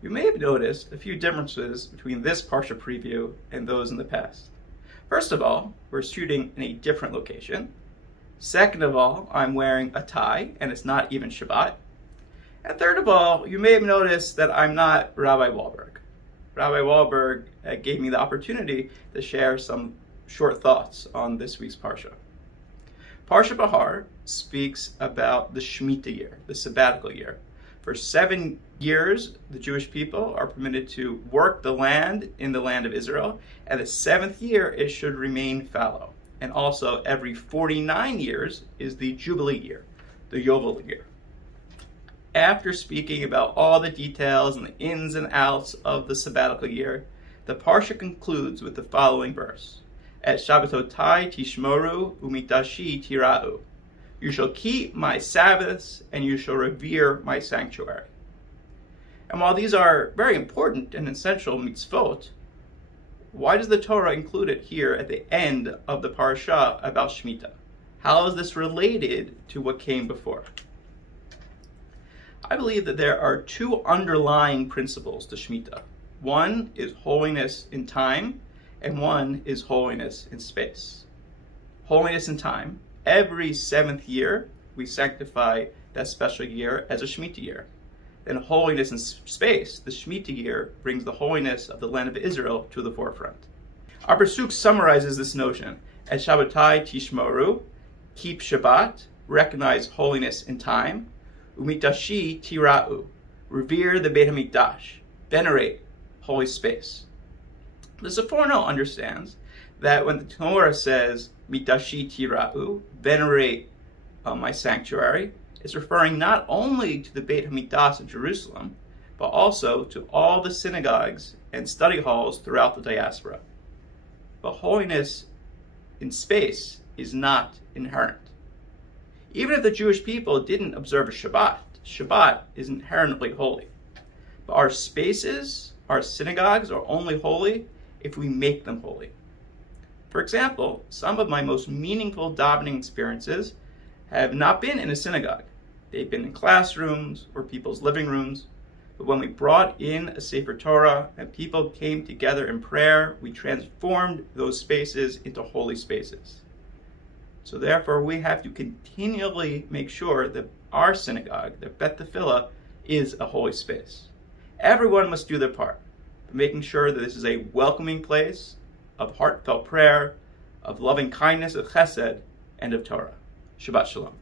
You may have noticed a few differences between this Parsha preview and those in the past. First of all, we're shooting in a different location. Second of all, I'm wearing a tie and it's not even Shabbat. And third of all, you may have noticed that I'm not Rabbi Wahlberg. Rabbi Wahlberg gave me the opportunity to share some short thoughts on this week's Parsha. Parsha Behar speaks about the Shemitah year, the sabbatical year. For 7 years, the Jewish people are permitted to work the land in the land of Israel, and the 7th year it should remain fallow. And also, every 49 years is the Jubilee year, the Yovel year. After speaking about all the details and the ins and outs of the sabbatical year, the Parsha concludes with the following verse: Et Shabbatotai tishmoru umitashi tira'u. You shall keep my Sabbaths and you shall revere my sanctuary. And while these are very important and essential mitzvot, why does the Torah include it here at the end of the Parsha about Shemitah? How is this related to what came before? I believe that there are 2 underlying principles to Shemitah. One is holiness in time, and one is holiness in space. Holiness in time. Every 7th year, we sanctify that special year as a Shemitah year. Then holiness in space, the Shemitah year brings the holiness of the land of Israel to the forefront. Our Pasuk summarizes this notion. Et Shabbatai tishmoru, keep Shabbat, recognize holiness in time. Umitashi tira'u, revere the Beit HaMikdash, venerate holy space. The Seforno understands that when the Torah says mitashi tira'u, venerate my sanctuary, it's referring not only to the Beit HaMikdash in Jerusalem, but also to all the synagogues and study halls throughout the diaspora. But holiness in space is not inherent. Even if the Jewish people didn't observe a Shabbat, Shabbat is inherently holy. But our spaces, our synagogues, are only holy if we make them holy. For example, some of my most meaningful davening experiences have not been in a synagogue. They've been in classrooms or people's living rooms. But when we brought in a Sefer Torah and people came together in prayer, we transformed those spaces into holy spaces. So therefore, we have to continually make sure that our synagogue, the Bet Tefillah, is a holy space. Everyone must do their part, making sure that this is a welcoming place of heartfelt prayer, of loving kindness, of chesed, and of Torah. Shabbat Shalom.